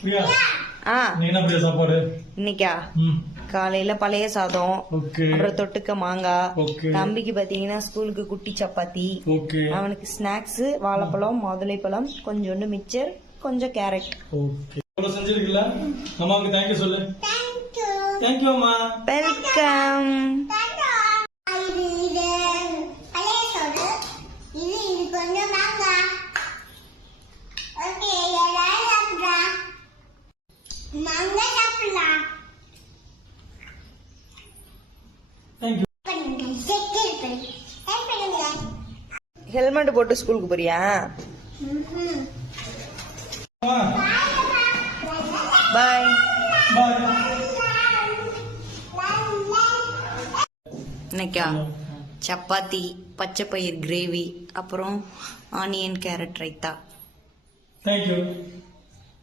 பிரியா ஆ நீ என்ன பிரியா சாப்பாடு இன்னைக்கா காலையில பழைய சாதம் ஓகே அப்புறம் தொட்டுக்க மாங்காய் ஓகே தம்பிக்கு பாத்தீங்கன்னா ஸ்கூலுக்கு குட்டி சப்பாத்தி ஓகே அவனுக்கு ஸ்நாக்ஸ் வாழைப்பழம் மாதுளைப்பழம் கொஞ்சோண்டு மிச்சர் கொஞ்சம் கேரட் ஓகே இவ்வளவு செஞ்சிருக்கல அம்மாவுக்கு தேங்க்யூ சொல்லு தேங்க்யூ அம்மா வெல்கம் தேங்க்யூ ஹெல்மெட் போட்டு ஸ்கூலுக்கு போறியா பாய் பாய் இன்னைக்கா சப்பாத்தி பச்சை பயிர் கிரேவி அப்புறம் ஆனியன் கேரட் ரைத்தா தேங்க்யூ